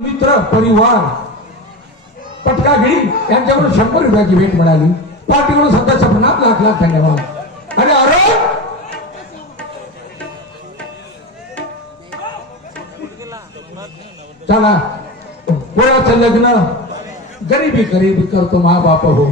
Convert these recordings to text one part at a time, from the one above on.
मित्र परिवार पटकागिरी यांच्याकडून 100 रुपयाची भेट मिळाली. पार्टीकडून सध्याच्या 50 लाख धन्यवाद. अरे अरे चला पोराचं लग्न गरीबी करतो मा बाप हो.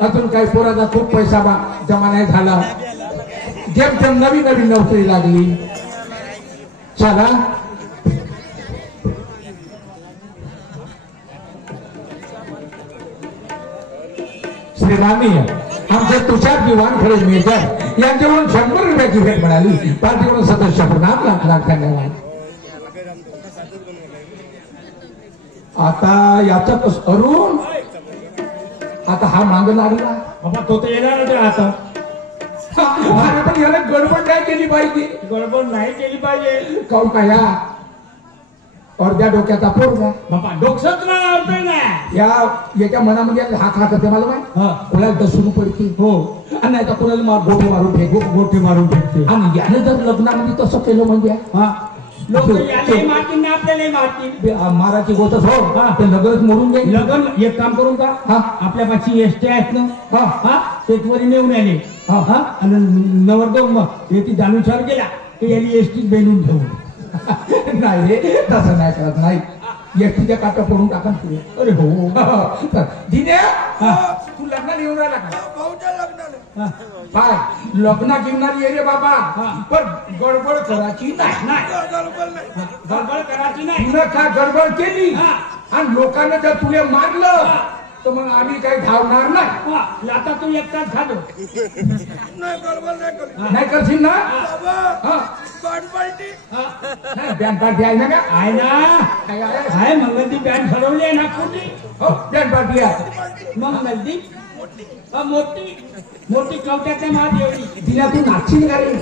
अजून काही पोराचा खूप पैसा जमा नाही झाला. जेम नवीन नोकरी लागली. चला श्रीमानी आमचे तुषार दिवाण खरे मेजर यांच्याकडून 100 रुपयाची भेट मिळाली. पार्टीकडून सदस्य 50 लाख धन्यवाद. आता याच्यातच अरुण आता हा माग लागला बाबा. तो तर येणार आता. पण याला गडबड नाही केली पाहिजे. गडबड नाही केली पाहिजे. काऊन का या अर्ध्या डोक्याचा पोरगा बाबा डोकसच लावतोय ना. याच्या मनामध्ये हात करते मला माहिती. कोणाला 10 रुपये पडते हो आणि नाही तर कोणाला गोठे मारून फेकते. आणि याने जर लग्नामध्ये तसं केलं म्हणजे लोक यालाही मारतील ना आपल्यालाही मारतील. माराची गोष्ट हो ते नगरच मोडून जाईल. लग्न एक काम करून का आपल्या पाशी एसटी आहेत ना शेतवरी नेऊन आले आणि नवरदेव येथे जाणून गेला की याने एसटीत बेलून ठेवून. नाही रे तसं नाही करत नाही. एसटीच्या काटा पडून टाका तुझे. अरे हो दिने तू लग्नाला येऊन राहिला का? पाय लग्ना घेऊन ये रे बाबा. पण गडबड करायची नाही. गडबड करायची नाही. तुला काय गडबड केली आणि लोकांना जर तुला मारलं तर मग आम्ही काही धावणार नाही. आता तू एकटाच खातो. नाही करशील ना. बँड पार्टी आहे ना का? आहे ना. आहे मंगलदी बँड ठरवली आहे ना कुठे. हो बँड पार्टी आहे. मंगलदी मोठी कवट्याच्या महादेवनी. तिला तू नाचशील का रे?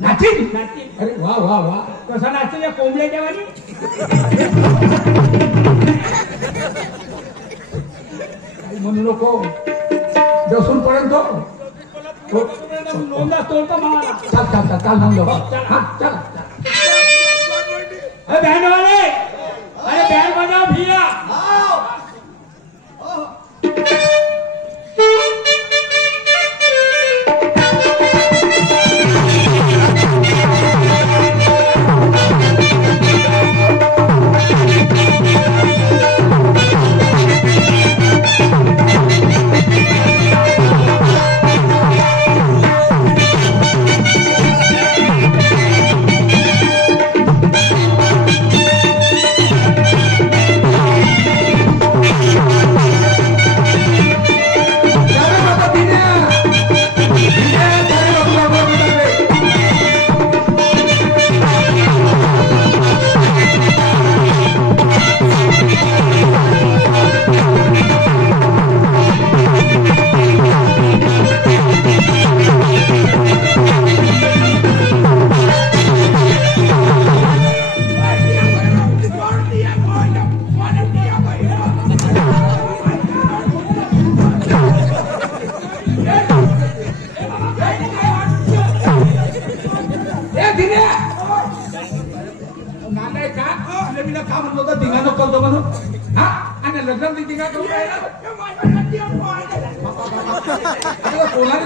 नाचील. अरे वा वा वा. कसा नाचेल या कोंबड्याच्या वाणी. म्हणू नको बसून पर्यंत नोंदा तोडतो मला. चाल नंद चला. बँड वाले अरे बँड बजाव भिया.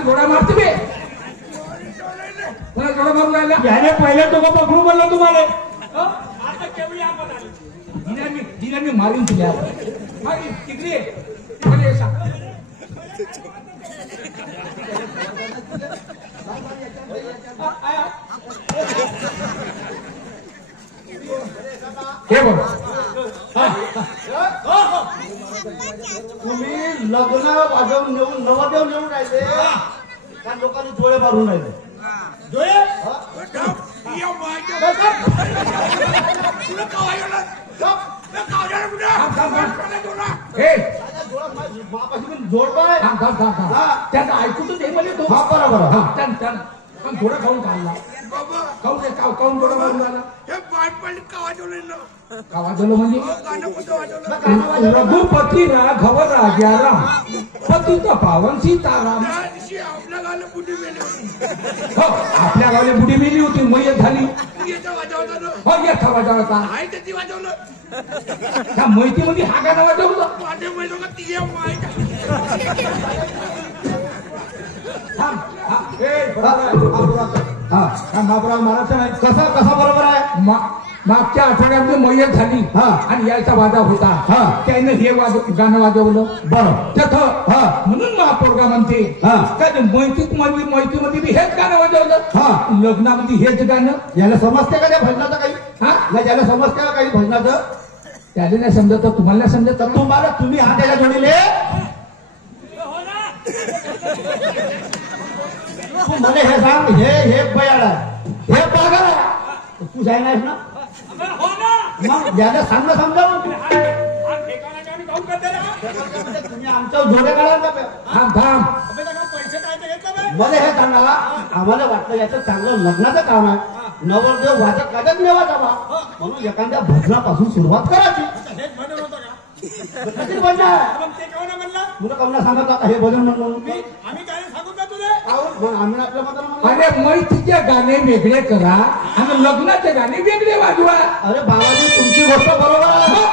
घोडा मारते बे. घोडा मारून राहिला. पहिले तो पकडू बोललो तुम्हाला. आता केवढी आपण आली. दिनांनी मारून तुला तिकडे हे बघ तुम्ही लग्न वाजवून नेऊन नवरदेव नेऊन राहिले त्या लोकांनी डोळे मारून राहिले. डोळे जोडपाय त्याचं ऐकू तर दे म्हणजे तो. बरोबर घोडा खाऊन काढला. काऊन घोडा मारून आला. कावाजवलं म्हणजे रघुपती राघव राजा राम पतित पावन सीताराम. गावाला बुटी मेली होती. हो आपल्या गावाला बुडी मेली होती मयत झाली. याचा वाजवता ना. हो येता वाजवता आहे त्याची वाजवलं. त्या मैतीमध्ये हा गाणं वाजवलं. माझ्या महिला का ती माहिती. थांब हा, ए, बरोबर आहे. हा बाबराव मारायचं नाही. कसा कसा बरोबर आहे? मागच्या आठवड्यामध्ये मयत झाली हा. आणि यायचा वादा होता. हा. त्यानं हे गाणं वाजवलं. बरं. तिथं हा. म्हणून महापोरगा म्हणते हा. काय मैतीमध्ये बी हेच गाणं वाजवलं. हा. लग्नामध्ये हेच गाणं. याला समजते का त्या भजनाचं काही? हा नाही याला समजते का काही भजनाचं? त्याला नाही समजत तुम्हाला नाही समजत तर तुम्हाला तुम्ही हा त्याला जोडीले तू मला हे सांग, हे बयाड आहे, हे पागल आहे. तू जाय नाहीस ना मग याला सांग ना समजावून. तुम्ही आमच्या जोडे काढा ना. थांब थांब मला हे सांगा, आम्हाला वाटलं याचं चांगलं लग्नाचं काम आहे. नवरदेव वाजत गाजत नेवाचा बा, म्हणून एखाद्या भजनापासून सुरुवात करायची. कशी भजन आहे? तुला कवना सांगत होता हे भजन म्हणून? मग आम्ही आपल्या मतानं म्हणलो. अरे मैतीचे गाणे वेगळे करा आणि लग्नाचे गाणे वेगळे वाजवा. अरे बाबाजी तुमची गोष्ट बरोबर आहे,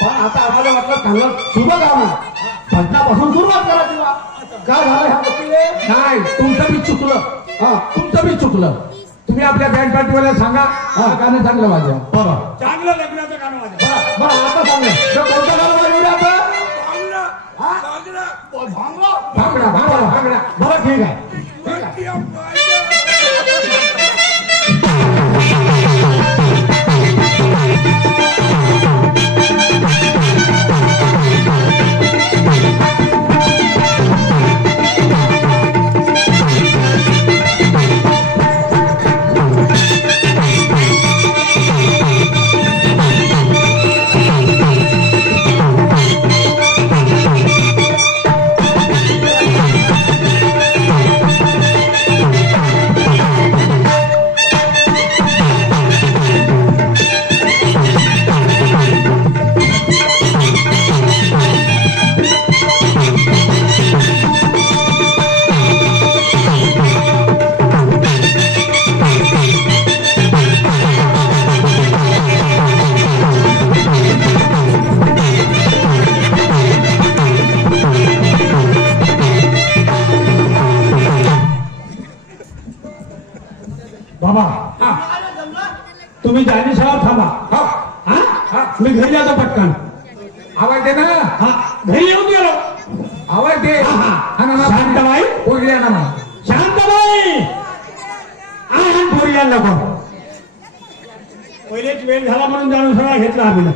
पण आता आम्हाला वाटलं चांगलं शुभ काम आहे, भजनापासून सुरुवात करायची बा. काय झालं ह्या गोष्टीले? नाही तुमचं बी चुकलं. हा तुमचं बी चुकलं. तुम्ही आपल्या बँड पार्टीवाला सांगा गाणं चांगलं वाजवा. बरं चांगलं लग्नाचं गाणं वाजव. बरं आता सांगा कोणतं गाणं वाजवूया आता? भांगडा भांगडा भांगडा. बरं ठीक आहे. बाबा तुम्ही जाणीशावर थांबा. हा हा मी घरी जातो पटकन. आवाज दे ना. हा घरी येऊन गेलो. आवाज दे. शांतबाई पोरल्या ना मग. शांतबाई आण पोरीला नको. पहिलेच वेळ झाला म्हणून जाणून सगळा घेतला आम्ही.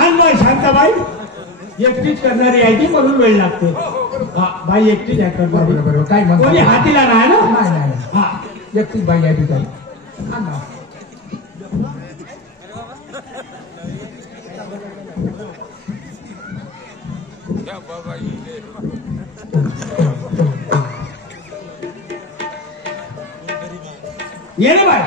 आण बाई शांताबाई एकटीच करणारी आहे ती म्हणून वेळ लागते. हा बाई एकटीच आहे करणारी. बरोबर काय कोणी म्हणतो. हातीला नाही ना. नाही नाही हा एकटीच बाई आहे काही. सांगा. ये रे बाई.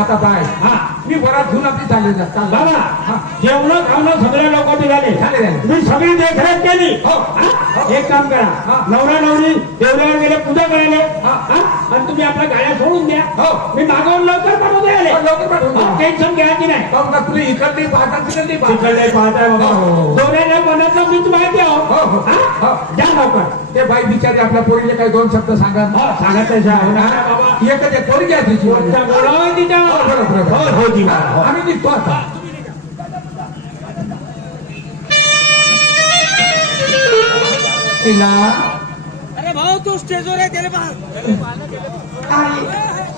आता बाय हा. मी वरात घेऊन आपली चालले जात बाबा हा. जेवण खावणं सगळ्या लोकांनी झाले झाले. मी सगळी देखरेख केली हो. हा? एक काम हा. करा नवरा नवरी देवळावर गेले पूजा करायला हा. हा? आणि तुम्ही आपल्या गाड्या सोडून द्या हो. मी मागवून लवकर पाठवून द्यायला लवकर पाठवून द्या. टेन्शन घ्यायची नाही काहून का तुला इकडली पाहता तिकडली पाहता तिकडे पाहताय बाबा हो. दोन्हीला मनातलं मीच माहिती हो, हो. आहो हो. हा? द्या लवकर ते बाई बिचारी आपल्या पोरीले काही दोन शब्द सांगा सांगत बाबा एकच एक पोरगी आहे तिची माझी. कोणत्या बोलावं तिच्या हो, बरोबर, बरोबर. हो जी हा, हो. आम्ही निघतो आता शिला अरे भाऊ तू स्टेजवर आहे त्याला बाहेर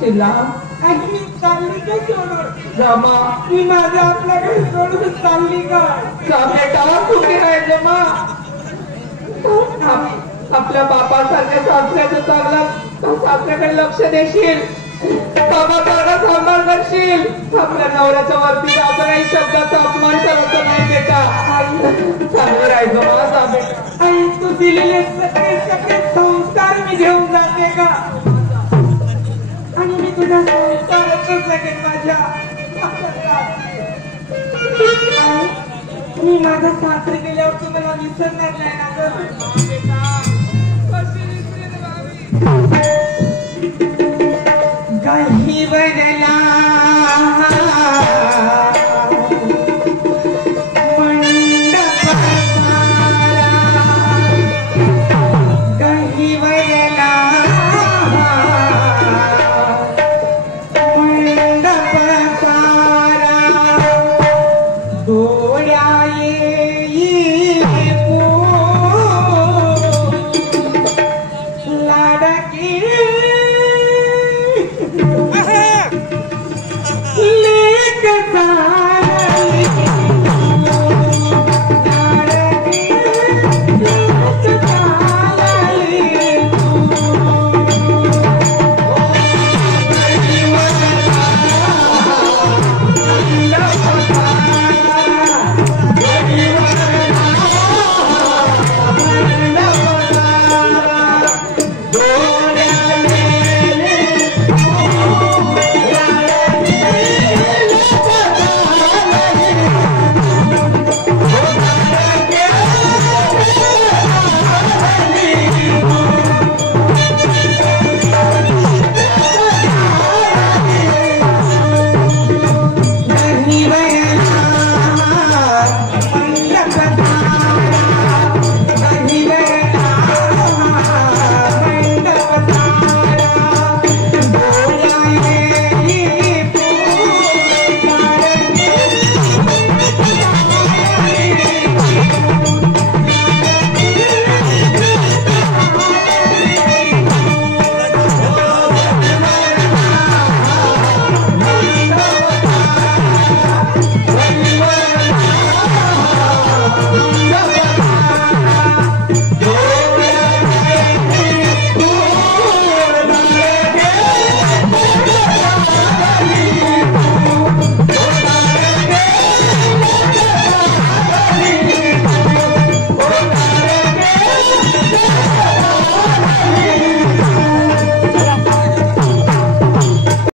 शिला मी चालली का सोडून जमा मी माझं आपल्याकडे सोडून चालली का बेटा कुठे राहायचं मा आपल्या बापासारख्या सासऱ्याचं चांगला सासऱ्याकडे लक्ष देशील बाबा चांगला सांभाळ करशील आपल्या नवऱ्याच्या वरती आपण काही शब्दाचा अपमान करायचा नाही बेटा चांगलं राहायचं मा जा बेटा आई तू दिलेले सगळे सगळे संस्कार मी घेऊन जाते का आणि मी तुझ्या संस्कारातच लागेल माझ्या आई मी माझ्या सासरी गेल्यावर तू मला विसरणार नाही ना गं? कशी विसरेन भावी?